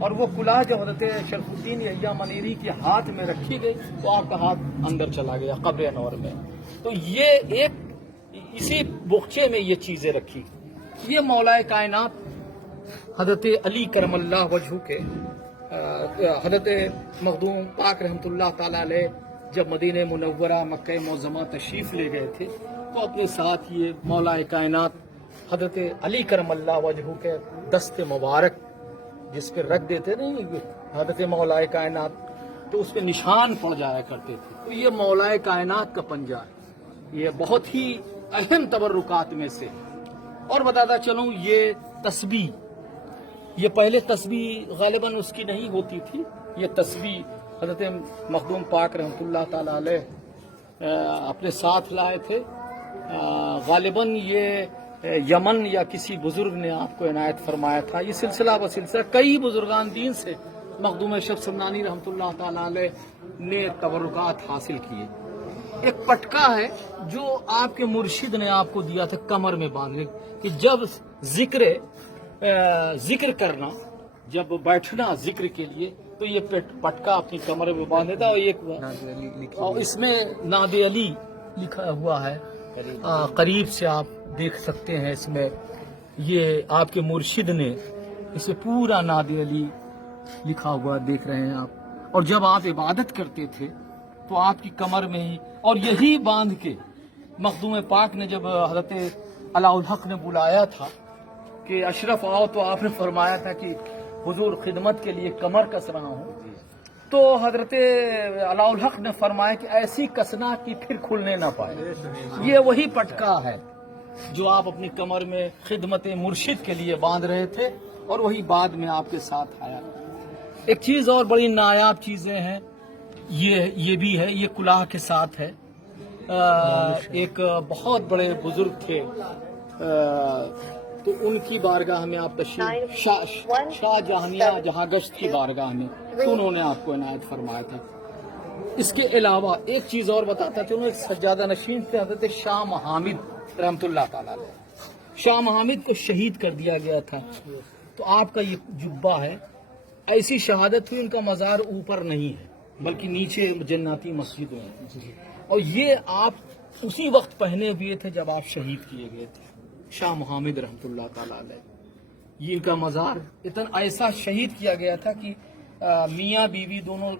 اور وہ کلاه جو حضرت شرف الدین یحییٰ منیری کے ہاتھ میں رکھی گئی تو آپ کا ہاتھ اندر چلا گیا قبر انور میں. تو یہ ایک اسی بخچے میں یہ چیزیں رکھی. یہ مولا کائنات حضرت علی کرم اللہ وجہہ کے حضرت مخدوم پاک رحمۃ اللہ تعالی علیہ جب مدینہ منورہ مکہ معظمہ تشریف لے گئے تھے تو اپنے ساتھ یہ مولا کائنات حضرت علی کرم اللہ وجہہ کے دست مبارک جس پہ رکھ دیتے نہیں حضرت مولا کائنات تو اس پہ نشان پڑ جایا کرتے تھے. تو یہ مولا کائنات کا پنجہ ہے. یہ بہت ہی اہم تبرکات میں سے. اور بتاتا چلوں یہ تسبیح، یہ پہلے تسبیح غالباً اس کی نہیں ہوتی تھی. یہ تسبیح حضرت مخدوم پاک رحمۃ اللہ تعالی علیہ اپنے ساتھ لائے تھے. غالباً یہ یمن یا کسی بزرگ نے آپ کو عنایت فرمایا تھا. یہ سلسلہ بسلسلہ کئی بزرگان دین سے مخدوم اشرف سمنانی رحمۃ اللہ تعالی علیہ نے تبرکات حاصل کیے. ایک پٹکا ہے جو آپ کے مرشد نے آپ کو دیا تھا کمر میں باندھنے کہ جب ذکر کرنا، جب بیٹھنا ذکر کے لیے تو یہ پٹکا اپنی کمر میں باندھ دیتا. اور اس میں ناد علی لکھا ہوا ہے، قریب سے آپ دیکھ سکتے ہیں. اس میں یہ آپ کے مرشد نے اسے پورا ناد علی لکھا ہوا دیکھ رہے ہیں آپ. اور جب آپ عبادت کرتے تھے تو آپ کی کمر میں ہی اور یہی باندھ کے مخدوم پاک نے جب حضرت علاء الحق نے بلایا تھا کہ اشرف آؤ تو آپ نے فرمایا تھا کہ حضور خدمت کے لیے کمر کس رہا ہوں. تو حضرت علاء الحق نے فرمایا کہ ایسی کسنا کہ پھر کھلنے نہ پائے. یہ وہی پٹکا ہے جو آپ اپنی کمر میں خدمت مرشد کے لیے باندھ رہے تھے اور وہی بعد میں آپ کے ساتھ آیا. ایک چیز اور بڑی نایاب چیزیں ہیں، یہ بھی ہے، یہ کلاه کے ساتھ ہے. ایک بہت بڑے بزرگ تھے تو ان کی بارگاہ میں آپ تشریف شاہ جہانیہ جہاں گشت کی بارگاہ میں تو انہوں نے آپ کو عنایت فرمایا تھا. اس کے علاوہ ایک چیز اور بتاتا چلوں، ایک سجادہ نشین تھے حضرت شاہ محامد رحمۃ اللہ تعالی علیہ. شاہ محامد کو شہید کر دیا گیا تھا. تو آپ کا یہ جبہ ہے، ایسی شہادت ہوئی ان کا مزار اوپر نہیں ہے بلکہ نیچے جناتی مسجد میں. اور یہ آپ اسی وقت پہنے ہوئے تھے جب آپ شہید کیے گئے تھے. شاہ محمد رحمۃ اللہ تعالی علیہ یہ ان کا مزار اتنا ایسا شہید کیا گیا تھا کہ میاں بیوی دونوں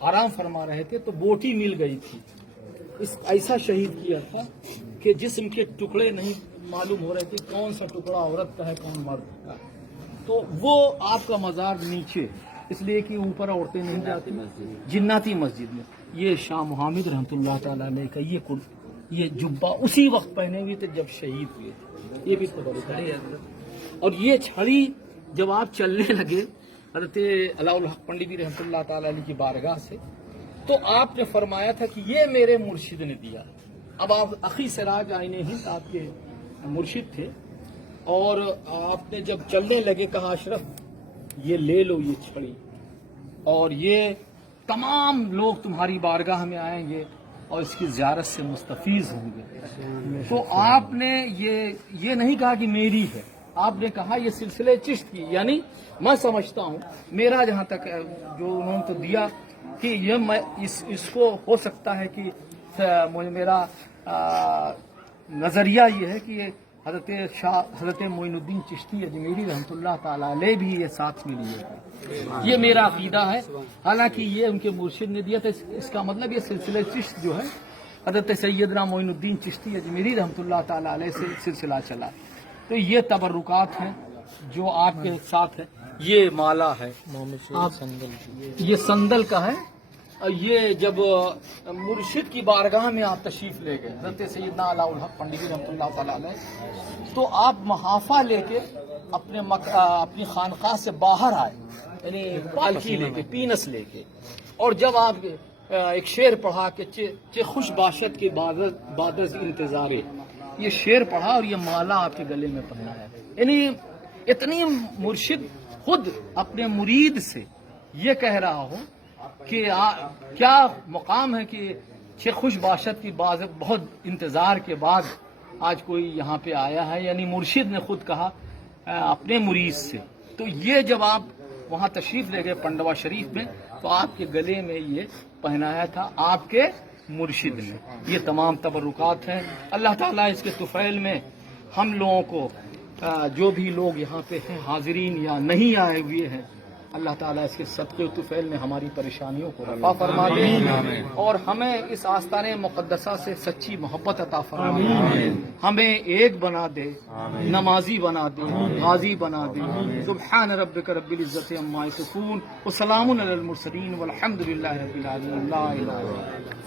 آرام فرما رہے تھے تو بوٹی مل گئی تھی. ایسا شہید کیا تھا کہ جسم کے ٹکڑے نہیں معلوم ہو رہے تھے کون سا ٹکڑا عورت کا ہے کون مرد کا. تو وہ آپ کا مزار نیچے اس لیے کہ اوپر عورتیں نہیں جاتی جناتی مسجد میں. یہ شاہ محمد رحمۃ اللہ تعالی علیہ کا یہ جبہ اسی وقت پہنے ہوئے تھے جب شہید ہوئے تھے. یہ بھی کھڑی ہے. اور یہ چھڑی جب آپ چلنے لگے حضرت علاء الحق پنڈی رحمۃ اللہ تعالی علیہ کی بارگاہ سے تو آپ نے فرمایا تھا کہ یہ میرے مرشد نے دیا. اب آپ اخی سراج آئین ہند آپ کے مرشد تھے اور آپ نے جب چلنے لگے کہا اشرف یہ لے لو یہ چھڑی اور یہ تمام لوگ تمہاری بارگاہ میں آئیں گے اور اس کی زیارت سے مستفیض ہوں گے. تو آپ نے یہ نہیں کہا کہ میری ہے، آپ نے کہا یہ سلسلے چشت کی. یعنی میں سمجھتا ہوں میرا جہاں تک جو انہوں نے تو دیا کہ یہ میں اس کو ہو سکتا ہے کہ میرا نظریہ یہ ہے کہ حضرت معین الدین چشتی اجمیری رحمۃ اللہ تعالی علیہ بھی یہ ساتھ میں لیے گا. یہ میرا عقیدہ ہے. حالانکہ یہ ان کے مرشد نے دیا تھا. اس کا مطلب یہ سلسلہ چشت جو ہے حضرت سیدنا معین الدین چشتی اجمیری رحمۃ اللہ تعالی علیہ سے سلسلہ چلا. تو یہ تبرکات ہیں جو آپ کے ساتھ ہے. یہ مالا ہے، یہ سندل کا ہے. یہ جب مرشد کی بارگاہ میں آپ تشریف لے گئے حضرت سیدنا علاء الحق پنڈی رحمۃ اللہ تعالی علیہ تو آپ محافہ لے کے اپنی خانقاہ سے باہر آئے، یعنی پالکی لے کے پینس لے کے. اور جب آپ ایک شعر پڑھا کہ چے خوش باشد کے بعد از انتظار، یہ شعر پڑھا اور یہ مالا آپ کے گلے میں پہنا ہے. یعنی اتنی مرشد خود اپنے مرید سے یہ کہہ رہا ہو کہ کیا مقام ہے کہ چھ خوش باشد کی بہت انتظار کے بعد آج کوئی یہاں پہ آیا ہے. یعنی مرشد نے خود کہا اپنے مرید سے. تو یہ جب آپ وہاں تشریف لے گئے پنڈوا شریف میں، تو آپ کے گلے میں یہ پہنایا تھا آپ کے مرشد نے. یہ تمام تبرکات ہیں. اللہ تعالیٰ اس کے طفیل میں ہم لوگوں کو جو بھی لوگ یہاں پہ ہیں حاضرین یا نہیں آئے ہوئے ہیں، اللہ تعالیٰ اس کے صدقے و طفیل میں ہماری پریشانیوں کو رفع فرما دے اور ہمیں اس آستان مقدسہ سے سچی محبت عطا فرما دے، ہمیں ایک بنا دے، نمازی بنا دے، غازی بنا دے. سبحان ربک رب العزت عما یصفون وسلام علی المرسلین والحمد للہ رب العالمین. لا الہ الا اللہ.